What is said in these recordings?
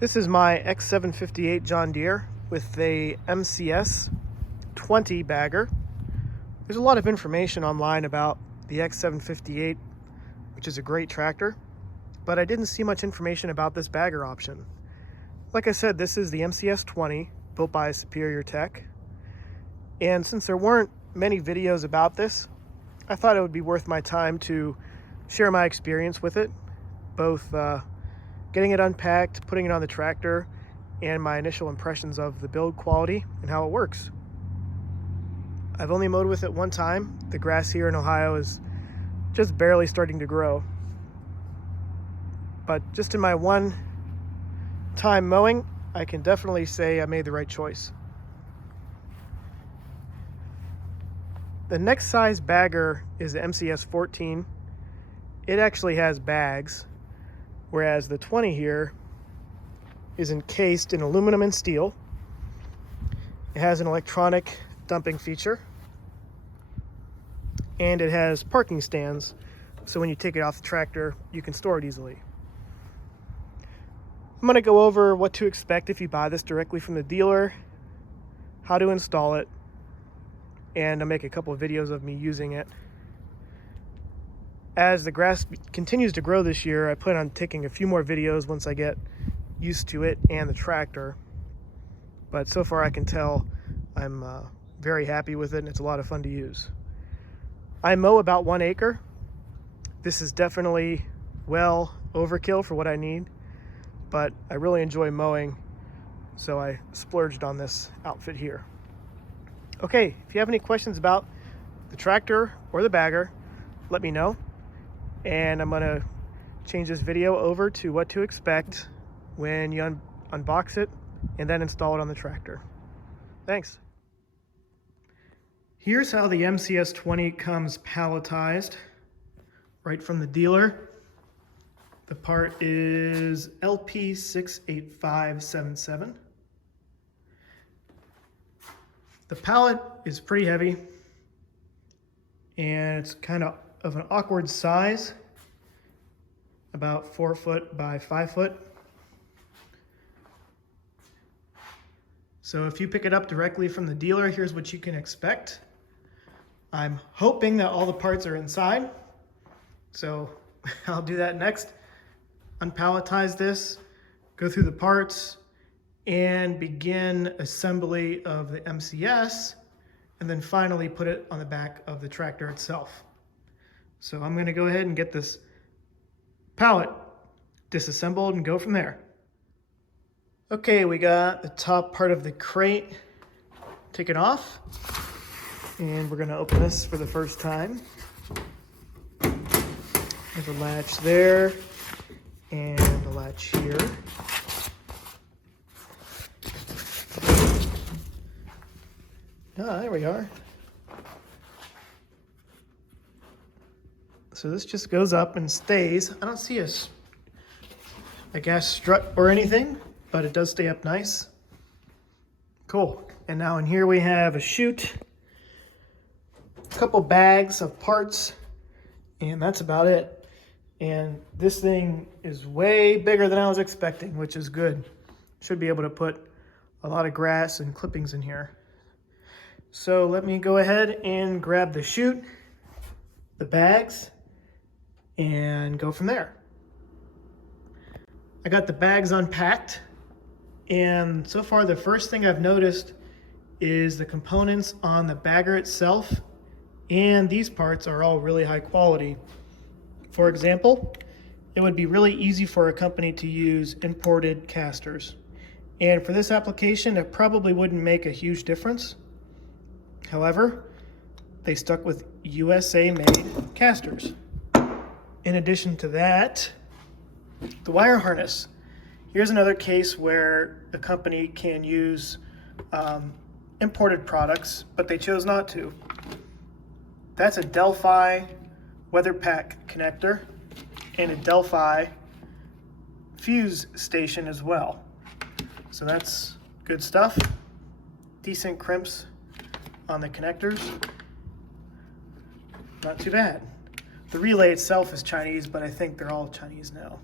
This is my X758 John Deere with a MCS-20 bagger. There's a lot of information online about the X758, which is a great tractor, but I didn't see much information about this bagger option. Like I said, this is the MCS-20 built by Superior Tech, and since there weren't many videos about this, I thought it would be worth my time to share my experience with it, both getting it unpacked, putting it on the tractor, and my initial impressions of the build quality and how it works. I've only mowed with it one time. The grass here in Ohio is just barely starting to grow. But just in my one time mowing, I can definitely say I made the right choice. The next size bagger is the MCS-14. It actually has bags, whereas the 20 here is encased in aluminum and steel. It has an electronic dumping feature, and it has parking stands, so when you take it off the tractor, you can store it easily. I'm going to go over what to expect if you buy this directly from the dealer, how to install it, and I'll make a couple of videos of me using it. As the grass continues to grow this year, I plan on taking a few more videos once I get used to it and the tractor. But so far I can tell I'm very happy with it, and it's a lot of fun to use. I mow about 1 acre. This is definitely well overkill for what I need, but I really enjoy mowing, so I splurged on this outfit here. Okay, if you have any questions about the tractor or the bagger, let me know. And I'm gonna change this video over to what to expect when you unbox it and then install it on the tractor. Thanks. Here's how the MCS-20 comes palletized right from the dealer. The part is LP68577. The pallet is pretty heavy, and it's kind of an awkward size, about 4 foot by 5 foot. So if you pick it up directly from the dealer, here's what you can expect. I'm hoping that all the parts are inside, so I'll do that next. Unpalletize this, go through the parts, and begin assembly of the MCS, and then finally put it on the back of the tractor itself. So I'm going to go ahead and get this pallet disassembled and go from there. Okay, we got the top part of the crate taken off, and we're going to open this for the first time. There's a latch there and a latch here. Ah, there we are. So this just goes up and stays. I don't see a gas strut or anything, but it does stay up nice. Cool. And now in here we have a chute, a couple bags of parts, and that's about it. And this thing is way bigger than I was expecting, which is good. Should be able to put a lot of grass and clippings in here. So let me go ahead and grab the chute, the bags, and go from there. I got the bags unpacked, and so far the first thing I've noticed is the components on the bagger itself, and these parts are all really high quality. For example, it would be really easy for a company to use imported casters, and for this application it probably wouldn't make a huge difference. However, they stuck with USA made casters. In addition to that, the wire harness. Here's another case where a company can use imported products, but they chose not to. That's a Delphi weather pack connector and a Delphi fuse station as well. So that's good stuff. Decent crimps on the connectors. Not too bad. The relay itself is Chinese, but I think they're all Chinese now.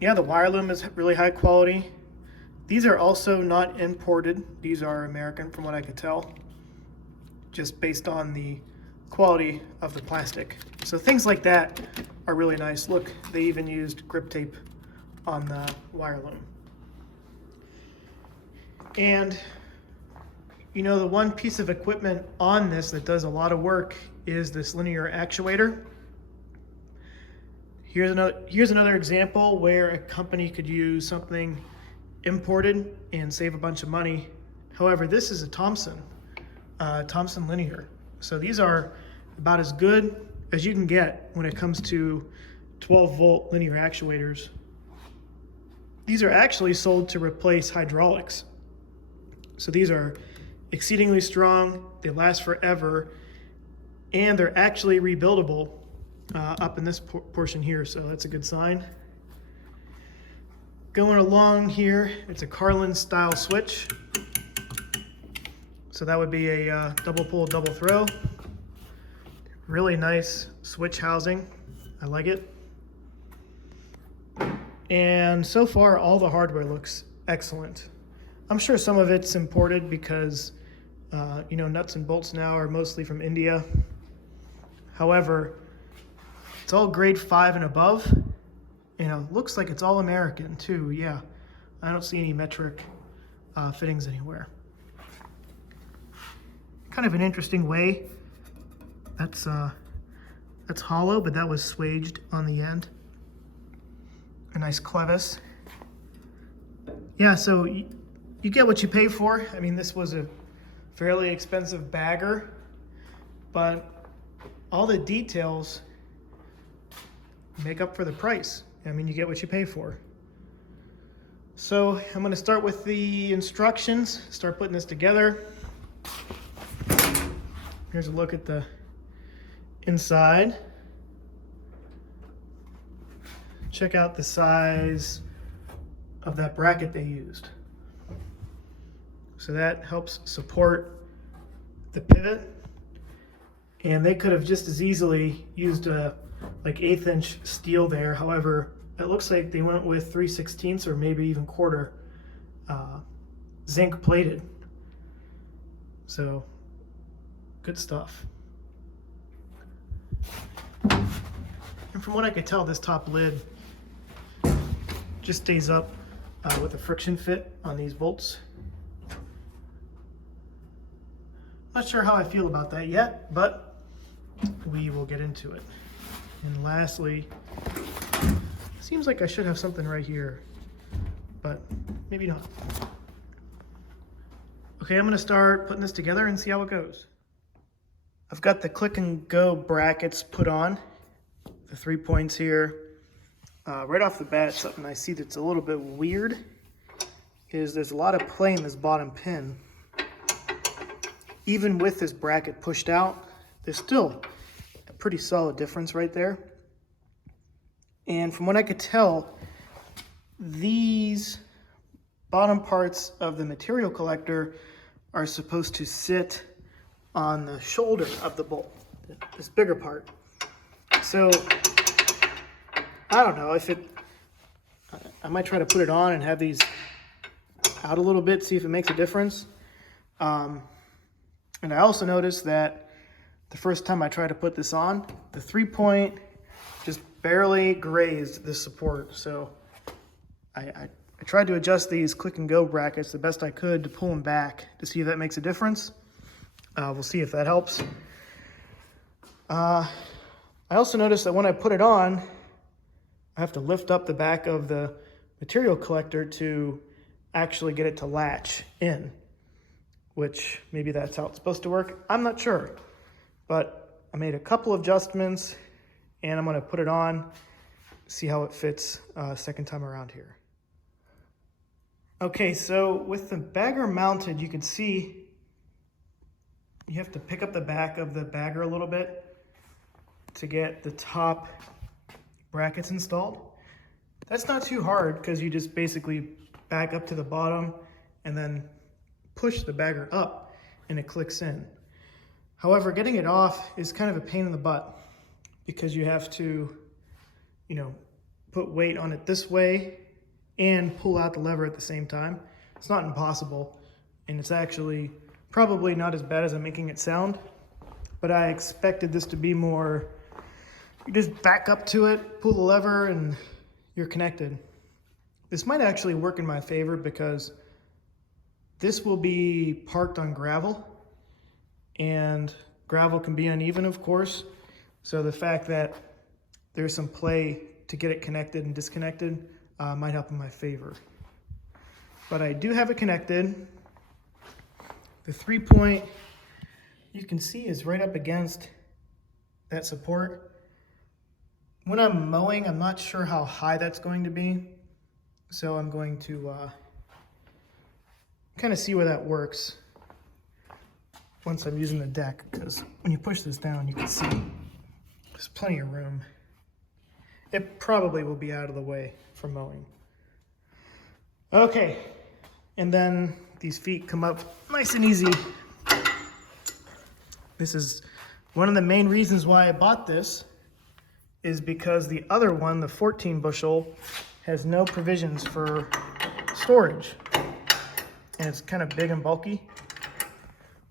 Yeah, the wire loom is really high quality. These are also not imported. These are American from what I could tell, just based on the quality of the plastic. So things like that are really nice. Look, they even used grip tape on the wire loom. And you know, the one piece of equipment on this that does a lot of work is this linear actuator. Here's another example where a company could use something imported and save a bunch of money. However, this is a Thomson linear. So these are about as good as you can get when it comes to 12-volt linear actuators. These are actually sold to replace hydraulics. So these are exceedingly strong, they last forever, and they're actually rebuildable up in this portion here, so that's a good sign. Going along here, it's a Carlin style switch. So that would be a double pull, double throw. Really nice switch housing. I like it. And so far, all the hardware looks excellent. I'm sure some of it's imported because, you know, nuts and bolts now are mostly from India. However, it's all grade 5 and above. You know, looks like it's all American too, yeah. I don't see any metric fittings anywhere. Kind of an interesting way. That's hollow, but that was swaged on the end. A nice clevis. Yeah, so you get what you pay for. I mean, this was a fairly expensive bagger, but all the details make up for the price. I mean, you get what you pay for. So I'm going to start with the instructions, start putting this together. Here's a look at the inside. Check out the size of that bracket they used. So that helps support the pivot. And they could have just as easily used a like 1/8 inch steel there. However, it looks like they went with 3/16 or maybe even quarter zinc plated. So good stuff. And from what I could tell, this top lid just stays up with a friction fit on these bolts. Not sure how I feel about that yet, but we will get into it. And lastly, seems like I should have something right here, but maybe not. Okay, I'm gonna start putting this together and see how it goes. I've got the click and go brackets put on, the 3 points here. Right off the bat, something I see that's a little bit weird is there's a lot of play in this bottom pin. Even with this bracket pushed out, there's still a pretty solid difference right there. And from what I could tell, these bottom parts of the material collector are supposed to sit on the shoulder of the bolt, this bigger part. So I don't know if I might try to put it on and have these out a little bit, see if it makes a difference. And I also noticed that the first time I tried to put this on, the 3-point just barely grazed this support. So I tried to adjust these click and go brackets the best I could to pull them back to see if that makes a difference. We'll see if that helps. I also noticed that when I put it on, I have to lift up the back of the material collector to actually get it to latch in, which maybe that's how it's supposed to work. I'm not sure, but I made a couple of adjustments and I'm gonna put it on, see how it fits second time around here. Okay, so with the bagger mounted, you can see you have to pick up the back of the bagger a little bit to get the top brackets installed. That's not too hard because you just basically back up to the bottom and then push the bagger up and it clicks in. However, getting it off is kind of a pain in the butt because you have to, you know, put weight on it this way and pull out the lever at the same time. It's not impossible, and it's actually probably not as bad as I'm making it sound, but I expected this to be more, you just back up to it, pull the lever, and you're connected. This might actually work in my favor because this will be parked on gravel, and gravel can be uneven, of course. So the fact that there's some play to get it connected and disconnected might help in my favor. But I do have it connected. The 3-point, you can see, is right up against that support. When I'm mowing, I'm not sure how high that's going to be. So I'm going to kind of see where that works once I'm using the deck, because when you push this down, you can see there's plenty of room. It probably will be out of the way for mowing. Okay, and then these feet come up nice and easy. This is one of the main reasons why I bought this, is because the other one, the 14 bushel, has no provisions for storage. And it's kind of big and bulky.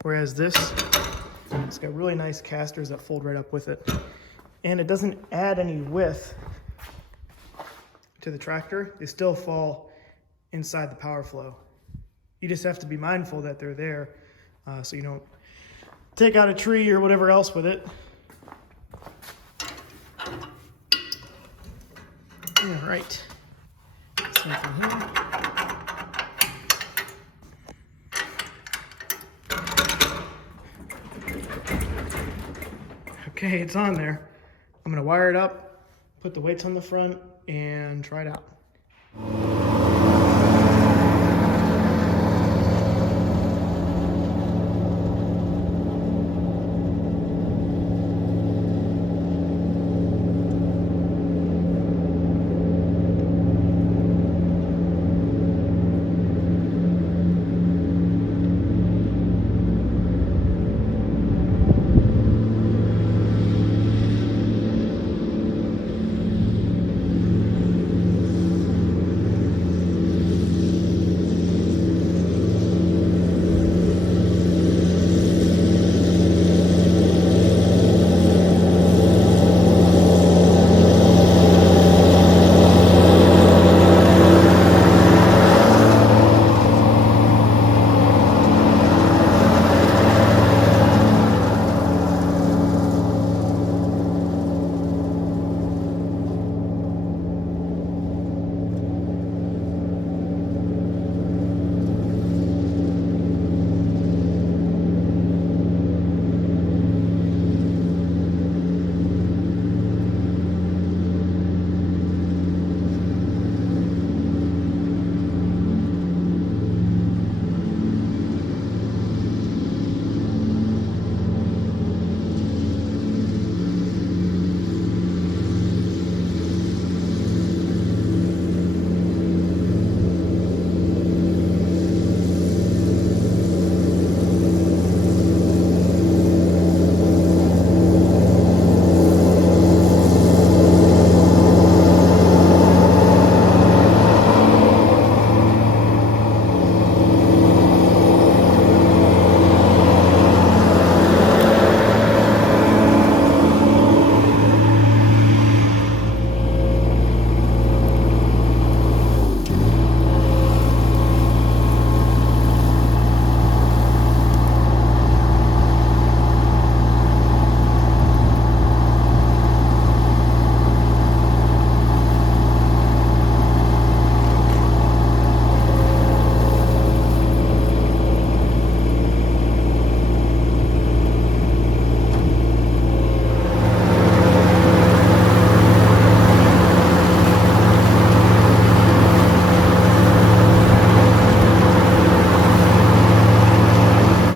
Whereas this, it's got really nice casters that fold right up with it. And it doesn't add any width to the tractor. They still fall inside the power flow. You just have to be mindful that they're there so you don't take out a tree or whatever else with it. All right. Same thing here. Okay, it's on there. I'm gonna wire it up, put the weights on the front, and try it out.